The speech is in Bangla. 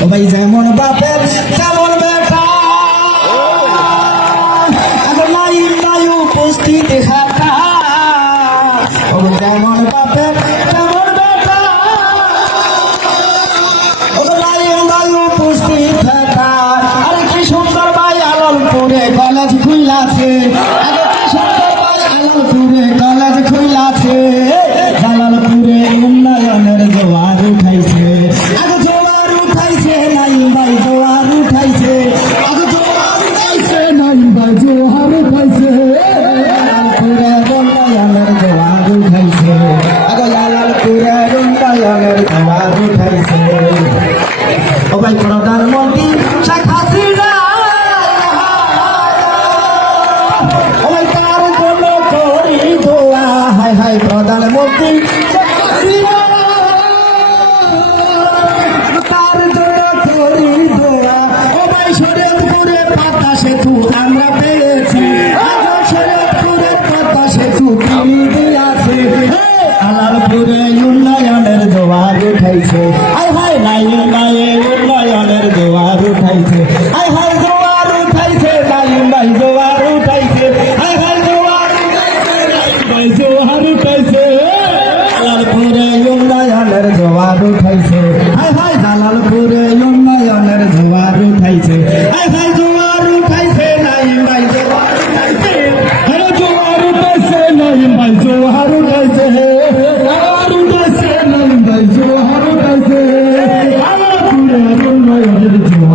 ও ভাই যেমন বাপের তেমন বেটা নাই নাই উপস্থিত হাতা ও যেমন বাপের তেমন বেটা ও নাই নাই উপস্থিত হাতা আরে কি সুন্দর ভাই আলমপুরে কলেজ খুইলাছে আরে কি সুন্দর ভাই আলমপুরে কলেজ খুইলাছে জালালপুরে উন্নয়নের জোয়ার উঠাইছে আগে জোয়ার উঠাইছে নাই ভাই জোয়ার উঠাইছে আগে জোয়ার উঠাইছে নাই ভাই জোয়ার উঠাইছে জালালপুরে উন্নয়নের জোয়ার উঠাইছে আগে জালালপুরে উন্নয়নের জোয়ার উঠাইছে ও ভাই প্রধানমন্ত্রী শেখ হাসিনা ও ভাই তার জন্য করি দোয়া হায় হায় প্রধানমন্ত্রী শেখ হাসিনা তার জন্য করি দোয়া ও ভাই শরীয়তপুরে পাতা সেতু আমরা পেয়েছি শরীয়তপুরে পাতা সেতু কিনে দিয়েছে আলারপুরে উন্নয়নের জোয়ার উঠাইছে আয় হায় নাই নাই উন্নয়নের জোয়ার উঠাইছে আয় হায় জোয়ার উঠাইছে নাই নাই জোয়ার উঠাইছে আয় হায় জোয়ার উঠাইছে জোয়ার উঠাইছে জালালপুরে উন্নয়নের জোয়ার উঠাইছে আয় হায় জালালপুরে উন্নয়নের জোয়ার উঠাইছে আয় হায় জোয়ার উঠাইছে নাই নাই জোয়ার উঠাইছে আরে জোয়ার উঠাইছে নাই নাই জোয়ার উঠাইছে জোয়ার উঠাইছে নাই নাই জোয়ার উঠাইছে জালালপুরে উন্নয়নের জোয়ার